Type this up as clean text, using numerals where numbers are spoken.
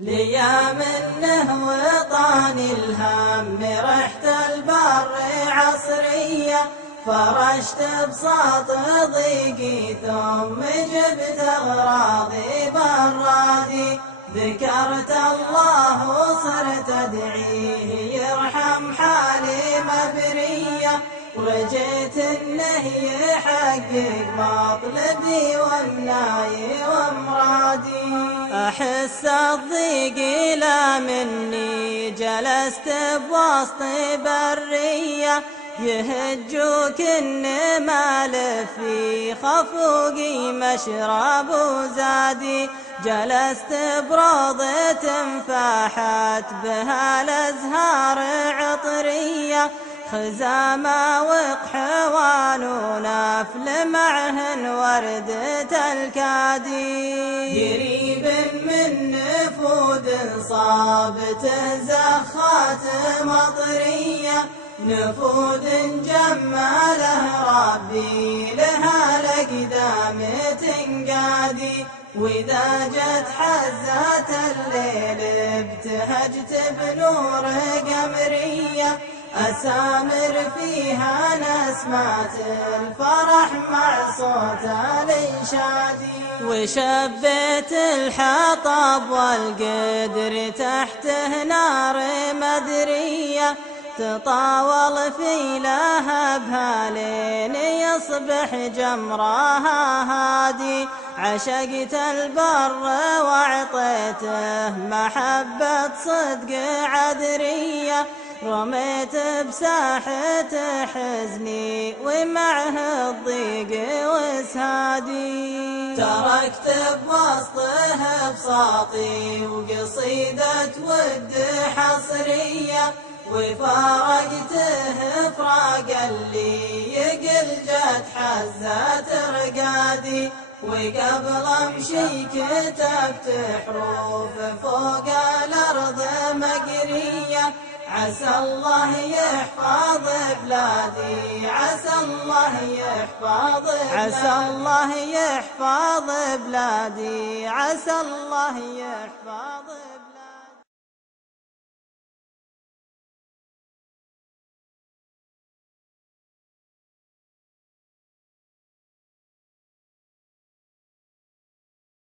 ليا منه وطاني الهم رحت البر عصرية، فرشت بساط ضيقي ثم جبت أغراضي برادي، ذكرت الله وصرت أدعيه يرحم حالي مبرية، ورجيت انه يحقق مطلبي وامناي وامرادي. احس الضيق لا مني جلست بوسط برية، يهجوك النمال في خفوقي مشرب وزادي، جلست بروضة فاحت بها الازهار عطرية، خزامة وقحوان ونفل معهن وردة الكادي، قريب من نفود صابته زخات مطرية، نفود جماله ربي لها الأقدام تنقادي، وإذا جت حزات الليل ابتهجت بنور قمرية، أسامر فيها نسمات الفرح مع صوت الإنشادي، وشبيت الحطب والقدر تحته نار مذرية، تطاول في لهبها لين يصبح جمرها هادي، عشقت البر واعطيته محبة صدق عذرية، رميت بساحة حزني ومعه الضيق واسهادي، تركت بوسطه بساطي وقصيدة ود حصرية، وفارقته فراق اللي يقل جت حزات رقادي، وقبل امشي كتبت حروف فوق الارض مقرية، عسى الله يحفظ بلادي، عسى الله يحفظ بلادي، عسى الله يحفظ بلادي، عسى الله يحفظ